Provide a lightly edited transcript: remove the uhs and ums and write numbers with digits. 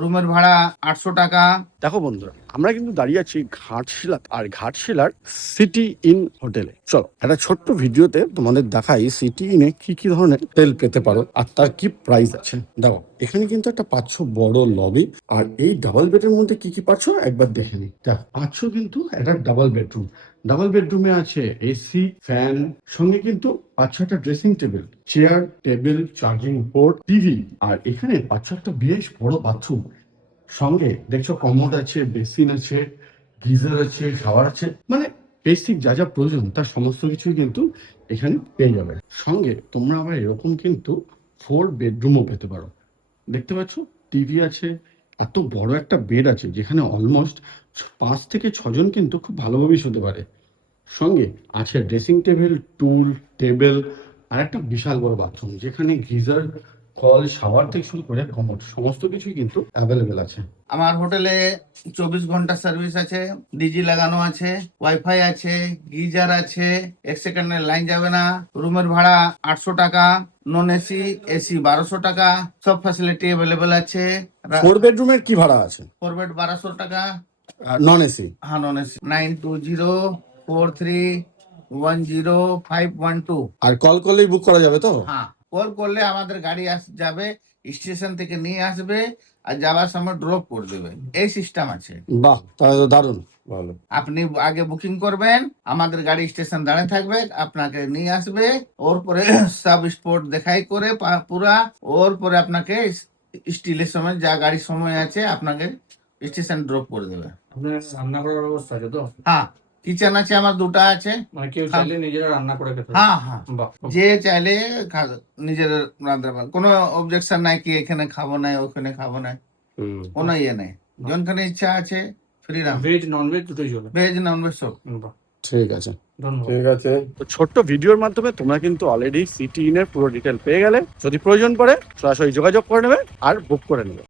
রুমের ভাড়া 800 টাকা। দেখো বন্ধুরা, আমরা কিন্তু দাঁড়িয়ে আছি ঘাটশিলা, আর ঘাটশিলার সিটি ইন হোটেলে। চলো একটা ছোট্ট ভিডিওতে তোমাদের দেখাই সিটি ইনে কি কি ধরনের হোটেল পেতে পারো আর তার কি প্রাইস আছে। দেখো এখানে কিন্তু একটা পাচ্ছ বড় লবি, আর এই ডাবল বেডের মধ্যে কি কি পাচ্ছ একবার দেখে নি। দেখো পাচ্ছ কিন্তু একটা ডাবল বেডরুম। ডাবল বেডরুমে আছে এসি, ফ্যান, সঙ্গে কিন্তু পাচ্ছ একটা dressing table, chair, table, charging port, TV, আর এখানে পাচ্ছ একটা বেশ বড় বাথরুম। সঙ্গে দেখছো কমোড আছে, বেসিন আছে, গিজার আছে, শাওয়ার আছে, মানে বেসিক যা যা প্রয়োজন তার সমস্ত কিছুই কিন্তু এখানে পেয়ে যাবে। সঙ্গে তোমরা আবার এরকম কিন্তু 4 বেডরুমও পেতে পারো। দেখতে পাচ্ছ টিভি আছে, এত বড় একটা বেড আছে যেখানে অলমোস্ট 5 থেকে 6 জন কিন্তু খুব ভালোভাবেই শুতে পারে। সঙ্গে আছে ড্রেসিং টেবিল, টুল, টেবিল, আর একটা বিশাল বড় বাথরুম যেখানে গিজার, কল, শাওয়ার থেকে শুরু করে কমোড সমস্ত কিছুই কিন্তু অ্যাভেলেবেল আছে। আমার হোটেলে 24 ঘন্টা সার্ভিস আছে, ডিজি লাগানো আছে, ওয়াইফাই আছে, গিজার আছে, 1 সেকেন্ডের লাইন যাবে না। রুমের ভাড়া 800 টাকা, নন এসি, এসি 1200 টাকা, সব ফ্যাসিলিটি অ্যাভেলেবেল আছে। 4 বেডরুমের কি ভাড়া আছে? 4 বেড 1200 টাকা। Non AC? হ্যাঁ, নন এসি 9204310512। আর কল করলেই বুক করা যাবে তো? হ্যাঁ, কল করলে আমাদের গাড়ি যাবে, স্টেশন থেকে নিয়ে আসবে আর যাওয়ার সময় ড্রপ করে দেবে, এই সিস্টেম আছে। বাহ, তাহলে তো দারুণ। ভালো। আপনি আগে বুকিং করবেন, আমাদের গাড়ি স্টেশন দাঁড়িয়ে থাকবে, আপনাকে নিয়ে আসবে, ওর পরে সব স্পট দেখাই করে পুরা, ওর পরে আপনাকে স্টিলের সময় যা গাড়ির সময় আছে আপনাকে স্টেশন ড্রপ করে দেবে। আপনার রান্না করার ব্যবস্থা আছে তো? হ্যাঁ, কিচেন আছে, আমার 2টা আছে। মানে কেউ চাইলে নিজেরা রান্না করে খেতে পারে? হ্যাঁ হ্যাঁ, বাহ, যে চাইলে নিজের রান্না পারে, কোনো অবজেকশন নাই কি এখানে খাবো না ওখানে খাবো না, কোনো ইয়ে নেই। যখনখানে ইচ্ছা আছে ফ্রিডম, ভেজ নন ভেজ দুটোই চলে? ভেজ নন ভেজ সব। বাহ, ঠিক আছে, ধন্যবাদ। ঠিক আছে। তো ছোট্ট ভিডিওর মাধ্যমে তোমরা কিন্তু অলরেডি সিটি ইনের পুরো ডিটেল পেয়ে গেলে। যদি প্রয়োজন পড়ে সরাসরি যোগাযোগ করে নেবে আর বুক করে নেবে।